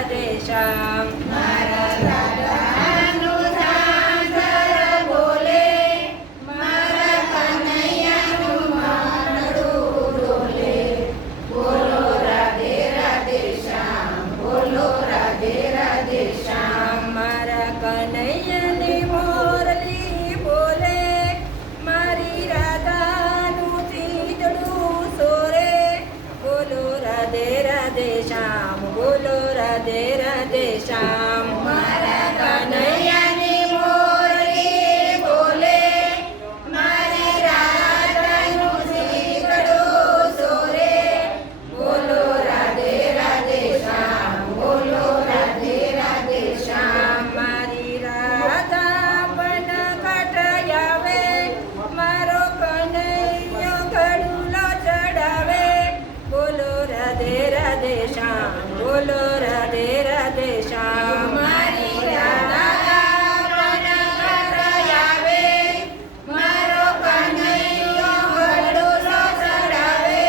રાધે શ્યામ મારા રાધાનું ઝાંઝર બોલે, મારા કનૈયાનું માનડું ડોલે. બોલો રાધે રાધે શ્યામ, બોલો રાધે રાધે શ્યામ. મારા કનૈયાની મોરલી બોલે, મારી રાધાનું ચીતડું સોરે. બોલો રાધે રાધે શ્યામ, બોલો રાધે રાધે શ્યામ મારા કનૈયાની મોરલી બોલે, મારી રાધાનું ચીતડું સોરે. બોલો રાધે રાધે શ્યામ, બોલો રાધે રાધે શ્યામ. મારી રાધા પણ કટયાવે, મારો કનૈયો ઘડુલો ચડાવે. બોલો રાધે રાધે શ્યામ, બોલો રાધે રાધે શ્યામ મારી રાધા પણ કટયાવે, મારો કનૈયો ઘડુલો ચડાવે.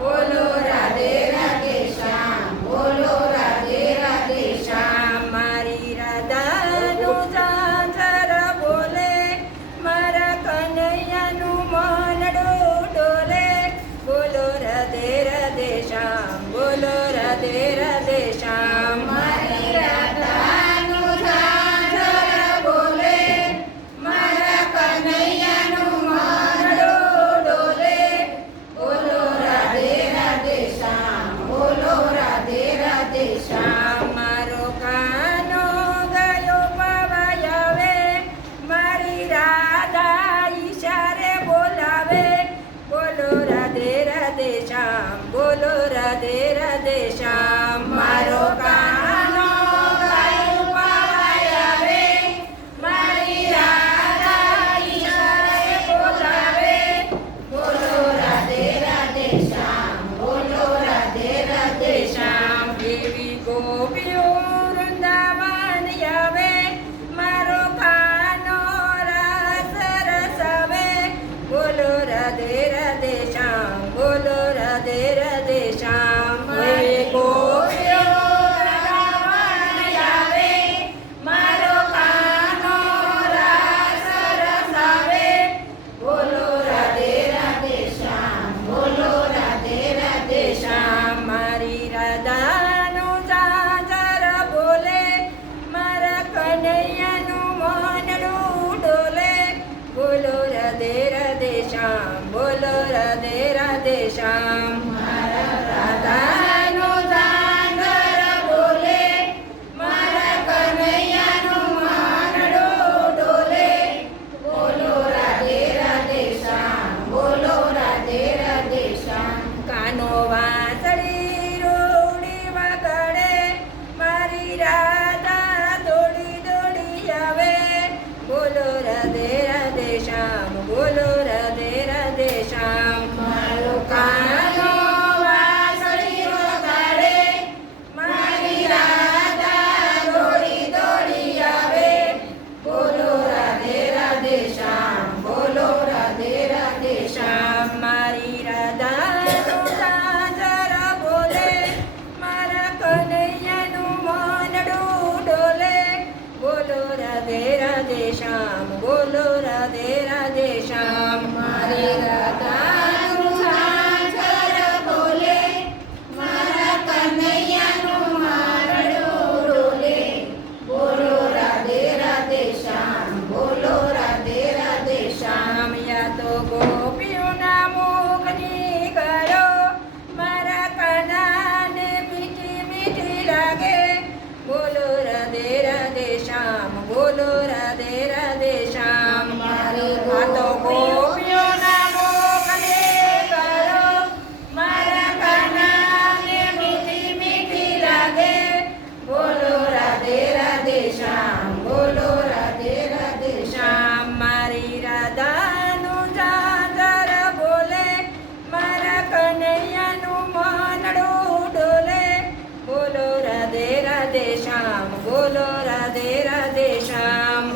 બોલો રાધે રાધે શ્યામ, બોલો રાધે રાધે શ્યામ. મારી રાધાનું ઝાંઝર બોલે, મારા કનૈયાનું મનડું ડોલે. બોલો રાધે રાધે શ્યામ, બોલો રાધે રાધે શ્યામ મારી રાધાનું ઝાંઝર બોલે, મારા કનૈયાનું માનડું ડોલે. બોલો રાધે રાધે શ્યામ, બોલો રાધે રાધે શ્યામ. મારો કાનો ગયો પવાયાવે, મારી રાધા ઈશારે બોલાવે. બોલો રાધે રાધે શ્યામ, બોલો રાધે રાધે શ્યામ મારો કાનો ગાયું પવાયાવે, મારી રાધા ઈશારે બોલાવે. બોલો રાધે રાધે શ્યામ, બોલો રાધે રાધે શ્યામ. એવી ગોપીઓ વૃંદાવન આવે, મારો કાનો રાસ રસાવે. બોલો રાધે રાધે શ્યામ, બોલો રાધે રાધે શ્યામ મારી ગોપીઓ વૃંદાવન આવે, મારો કાનો રાસ રસાવે. બોલો રાધે રાધે શ્યામ, બોલો રાધે રાધે શ્યામ. મારી રાધાનું ઝાંઝર બોલે, મારા કનૈયાનું મનડું ડોલે. બોલો રાધે રાધે શ્યામ, બોલો રાધે રાધે શ્યામ મારા રાધાનું ઝાંઝર બોલે, મારા કનૈયાનું માનડું ડોલે. બોલો રાધે રાધે શ્યામ, બોલો રાધે રાધે શ્યામ. કાનો વાંસળી રોડી વગાડે, મારી રાધા દોડી દોડી આવે. બોલો રાધે રાધે શ્યામ, બોલો રાધે રાધે શ્યામ મારો કાનો વાંસળી વગાડે, મારી રાધા દોડી દોડી આવે. બોલો રાધે રાધે શ્યામ, બોલો રાધે રાધે શ્યામ. મારી રાધાનું ઝાંઝર બોલે, મારા કનૈયાનું મનડું ડોલે. બોલો રાધે રાધે શ્યામ, બોલો રાધે રાધે શ્યામ મારી રાધાનું ઝાંઝર બોલે, મારા કનૈયાનું માનડું ડોલે. બોલો રાધે રાધે શ્યામ, બોલો રાધે રાધે શ્યામ. યા તો ગોપીઓના મુખની કરો, મારા કનાને મીઠી મીઠી લાગે. બોલો રાધે રાધે શ્યામ, બોલો રાધે રાધે શ્યામ મારી આ તો ગોપીઓના મુખને કરો, મારા કાનાને મીઠી મીઠી લાગે. બોલો રાધે રાધે શ્યામ, બોલો રાધે રાધે શ્યામ. મારી રાધાનું ઝાંઝર બોલે, મારા કનૈયાનું મનડું ડોલે. બોલો રાધે રાધે શ્યામ, બોલો રાધે રાધે શ્યામ